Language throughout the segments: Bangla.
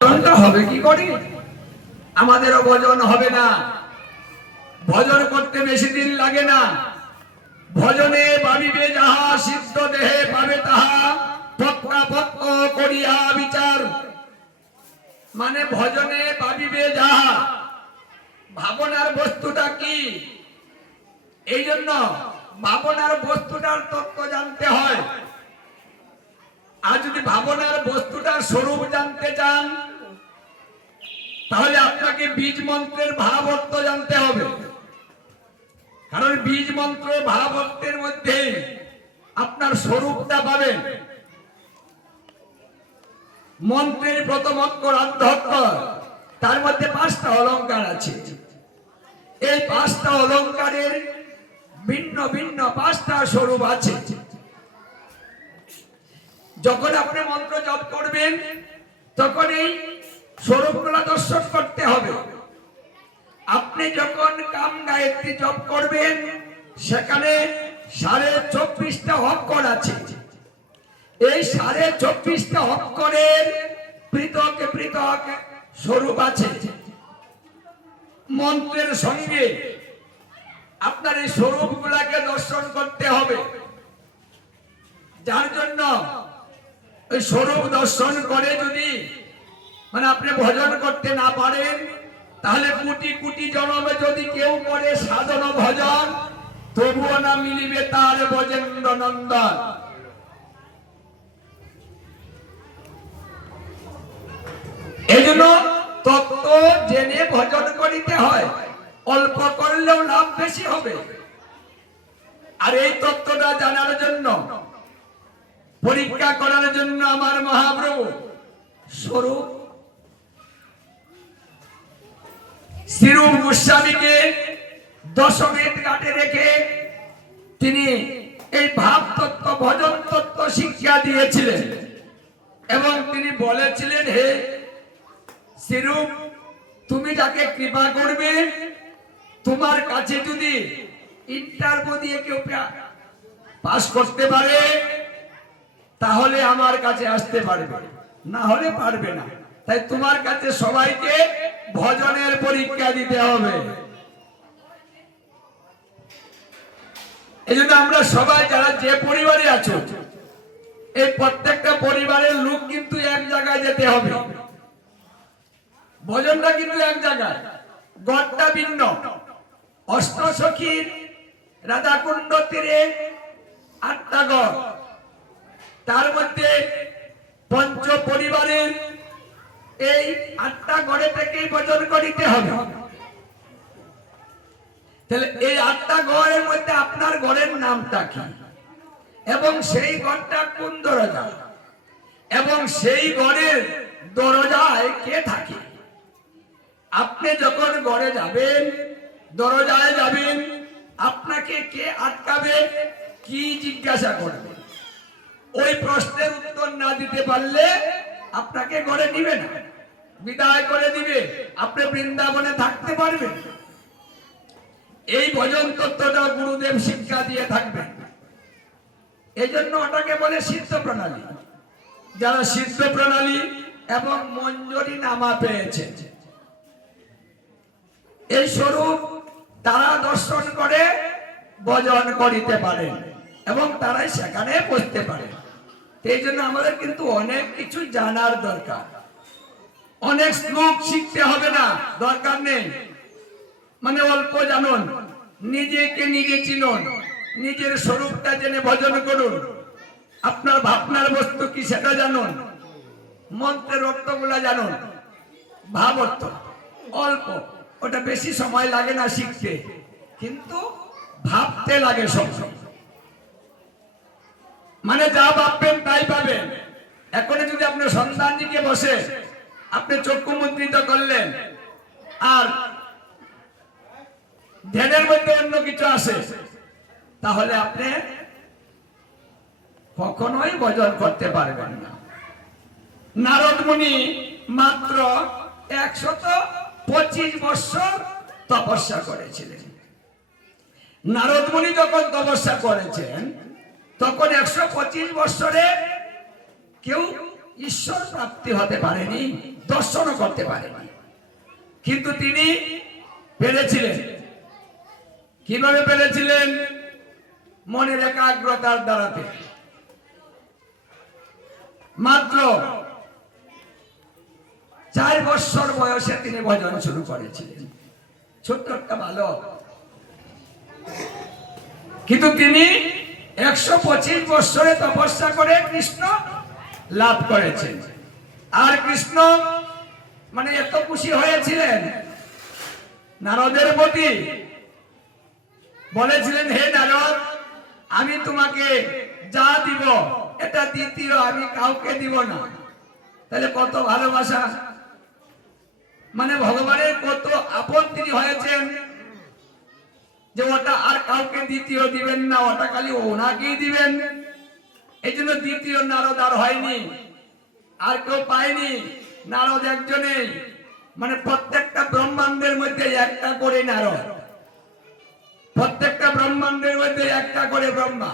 হবে কি করে? আমাদেরও ভজন হবে না। ভজন করতে বেশি দিন লাগে না। ভজনে ভাবিবে যাহা সিদ্ধ দেহে পাবে তাহা করিয়া বিচার। মানে ভজনে ভাবিবে যাহা। ভাবনার বস্তুটা কি? এই জন্য ভাবনার বস্তুটার তত্ত্ব জানতে হয়। আর যদি ভাবনার বস্তুটার স্বরূপ জানতে চান, তাহলে আপনাকে বীজ মন্ত্রের ভাবার্থ জানতে হবে। কারণ বীজ মন্ত্র ভাবার্থের মধ্যে আপনার স্বরূপটা পাবেন। মন্ত্রের প্রথম অক্ষর অধ্যক্ষর তার মধ্যে পাঁচটা অলংকার আছে। এই পাঁচটা অলংকারের ভিন্ন ভিন্ন পাঁচটা স্বরূপ আছে। যখন আপনি মন্ত্র জপ করবেন, তখন এই স্বরূপগুলা দর্শন করতে হবে। আপনি যখন কাম গায়ত্রী জপ করবেন, সেখানে সাড়ে চব্বিশটা অক্ষর আছে। এই সাড়ে চব্বিশটা অক্ষরের পৃথক পৃথক স্বরূপ আছে। মন্ত্রের সঙ্গে আপনার এই স্বরূপ গুলাকে দর্শন করতে হবে। যার জন্য ওই স্বরূপ দর্শন করে যদি মানে আপনি ভজন করতে না পারেন, তাহলে কোটি কোটি জনমে যদি কেউ করে সাধন ভজন, তবুও না মিলিবে তার বজেন্দ্র নন্দন। এই জন্য তত্ত্ব জেনে ভজন করিতে হয়, অল্প করলেও লাভ বেশি হবে। আর এই তত্ত্বটা জানার জন্য পরীক্ষা করার জন্য আমার মহাপ্রভু স্বরূপ শ্রীরূপ গোস্বামীকে দশমের ঘাটে রেখে তিনি এই ভাব তত্ত্ব ভজন তত্ত্ব শিক্ষা দিয়েছিলেন। এবং তিনি বলেছিলেন, হে শ্রীরূপ, তুমি যাকে কৃপা করবে, তোমার কাছে যদি ইন্টারভিউ দিয়ে কেউ পাস করতে পারে তাহলে আমার কাছে আসতে পারবে। না হলে পারবে না। তাই তোমার কাছে সবাইকে ভজনের পরীক্ষা দিতে হবে। এই আমরা সবাই যারা যে পরিবারে আছো, এই প্রত্যেকটা পরিবারের লোক কিন্তু এক জায়গায় যেতে হবে। ভজনটা কিন্তু এক জায়গায়। গড়টা ভিন্ন। অষ্টসখীর রাধাকুণ্ড তীরে আটটা গড়। তার মধ্যে পঞ্চ পরিবারের এই আটটা ঘরে থেকেই ভজন করিতে হবে। তাহলে এই আটটা ঘরের মধ্যে আপনার ঘরের নামটা কি? এবং সেই ঘরটা কোন দরজা? এবং সেই ঘরের দরজায় কে থাকে? আপনি যখন ঘরে যাবেন, দরজায় যাবেন, আপনাকে কে আটকাবে? কি জিজ্ঞাসা করবে? ওই প্রশ্নের উত্তর না দিতে পারলে আপনাকে ঘরে নিবে না। বিদায় করে দিবে। আপনি বৃন্দাবনে থাকতে পারবেন। এই ভজন তত্ত্বটা গুরুদেব শিক্ষা দিয়ে থাকবেন এই জন্য ওটাকে বলে সিদ্ধ প্রণালী। যারা সিদ্ধ প্রণালী এবং মঞ্জরি নামা পেয়েছে, এই স্বরূপ তারা দর্শন করে, ভজন করিতে পারে এবং তারাই সেখানে বসতে পারে। এই জন্য আমাদের কিন্তু অনেক কিছু জানার দরকার। অনেক শ্লোক শিখতে হবে না, দরকার নেই। মানে অল্প জানুন, নিজেকে নিজে চিনুন, নিজের স্বরূপটা জেনে ভজন করুন। আপনার ভাবনার বস্তু কি সেটা জানুন, মন্ত্রের অর্থগুলা জানুন। ভাব অর্থ অল্প, ওটা বেশি সময় লাগে না শিখতে, কিন্তু ভাবতে লাগে সব। মানে যা পাবেন এখন যদি আপনি সন্তান দিকে বসে আপনি চক্ষু মুদ্রিত করলেন, আর ধ্যানের মধ্যে অন্য কিছু আসে তাহলে আপনি কখনোই ভজন করতে পারবেন না। নারদ মুনি মাত্র একশত পঁচিশ বছর তপস্যা করেছিলেন। নারদ মুনি যখন তপস্যা করেছেন, তখন একশো পঁচিশ বছরে কেউ ঈশ্বর প্রাপ্তি হতে পারেনি, দর্শনও করতে পারেনি। কিন্তু তিনি পেরেছিলেন। কীভাবে পেরেছিলেন? মনের একাগ্রতার দ্বারাতে। মাত্র চার বছর বয়সে তিনি ভজন শুরু করেছিলেন। ছোট্ট একটা ভালো কিন্তু তিনি একশো পঁচিশ বৎসরে তপস্যা করে কৃষ্ণ লাভ করেছেন। আর কৃষ্ণ মানে এত খুশি হয়েছিলেন। নারদের প্রতি বলেছিলেন, হে নারদ, আমি তোমাকে যা দিব, এটা দ্বিতীয় আমি কাউকে দিব না। তাহলে কত ভালোবাসা। মানে ভগবানের কত আপন তিনি হয়েছেন যে ওটা আর কাউকে দ্বিতীয় দিবেন না, ওটা খালি ওনাকেই দিবেন। এই জন্য দ্বিতীয় নারদ আর হয়নি। আর কেউ পায়নি। নারদ একজনেই মানে প্রত্যেকটা ব্রহ্মাণ্ডের মধ্যে একটা করে নারদ। প্রত্যেকটা ব্রহ্মাণ্ডের মধ্যে একটা করে ব্রহ্মা।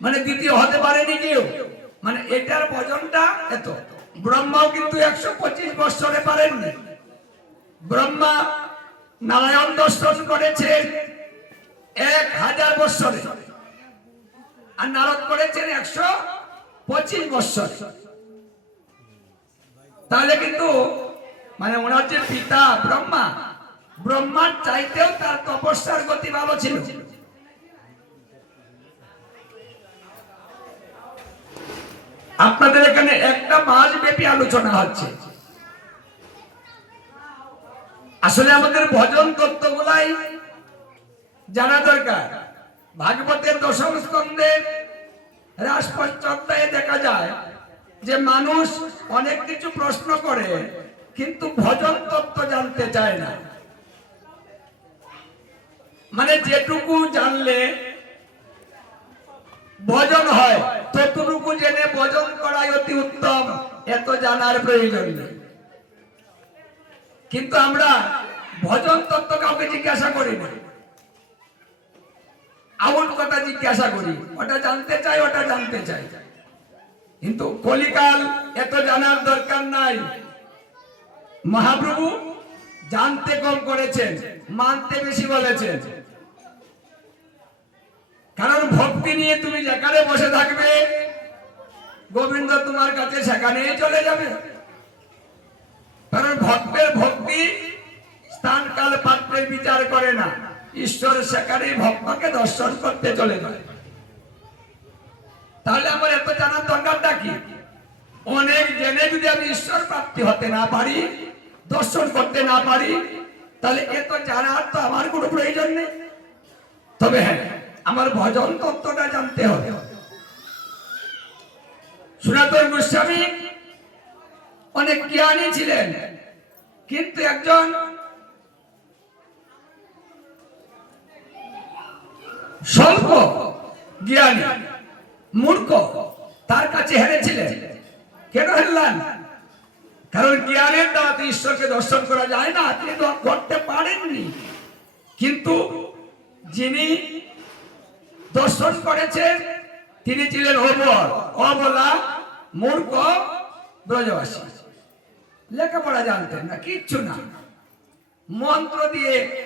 মানে দ্বিতীয় হতে পারেনি কেউ। মানে এটার ভজনটা এত। ব্রহ্মাও কিন্তু একশো পঁচিশ বৎসরে পারেননি। ব্রহ্মা নারায়ণ দর্শন করেছেন এক হাজার বৎসরে। আর নারদ একশো পঁচিশ তাহলে কিন্তু মানে ওনার যে পিতা ব্রহ্মা, ব্রহ্মার চাইতেও তার তপস্যার গতি ভালো ছিল। আপনাদের এখানে একটা মাস ব্যাপী আলোচনা হচ্ছে। আসলে আমাদের ভজন তত্ত্বগুলাই জানা দরকার। ভাগবতের দশম স্কন্ধে রাজপঞ্চাধ্যায়ে দেখা যায় যে মানুষ অনেক কিছু প্রশ্ন করে, কিন্তু ভজন তত্ত্ব জানতে চায় না। মানে যেটুকু জানলে ভজন হয়, ততটুকু জেনে ভজন করাই অতি উত্তম, এত জানার প্রয়োজন নেই। কিন্তু আমরা ভজন তত্ত্ব কাউকে জিজ্ঞাসা করি না। আউল কথা জিজ্ঞাসা করি, ওটা জানতে চাই, ওটা জানতে চাই। কিন্তু কলিকাল এত জানার দরকার নাই। মহাপ্রভু জানতে কম করেছেন, মানতে বেশি বলেছেন। কারণ ভক্তি নিয়ে তুমি যেখানে বসে থাকবে, গোবিন্দ তোমার কাছে সেখানেই চলে যাবে। কারণ ভক্তের ভক্তি স্থান কাল পাত্রের বিচার করে না। ঈশ্বর সেখানে ভক্তকে দর্শন করতে চলে যায় তাহলে আমার এত জানার দরকারটা কি? অনেক জেনে যদি আমি ঈশ্বর প্রাপ্তি হতে না পারি, দর্শন করতে না পারি, তাহলে এত জানার তো আমার কোনো প্রয়োজন নেই। তবে হ্যাঁ আমার ভজন তত্ত্বটা জানতে হবে। সনাতন গোস্বামী অনেক জ্ঞানী ছিলেন, কিন্তু একজন স্বল্প, জ্ঞানী, মূর্খ, তার কাছে হেরেছিলেন। কেন হেরলেন? কারণ জ্ঞানের দ্বারা ঈশ্বরকে দর্শন করা যায় না, তিনি তো করতে পারেননি। কিন্তু যিনি দর্শন করেছেন, তিনি ছিলেন অবল অবলা, মূর্খ, ব্রজবাসী। লেখাপড়া জানতেন না, কিচ্ছু না। মন্ত্র দিয়ে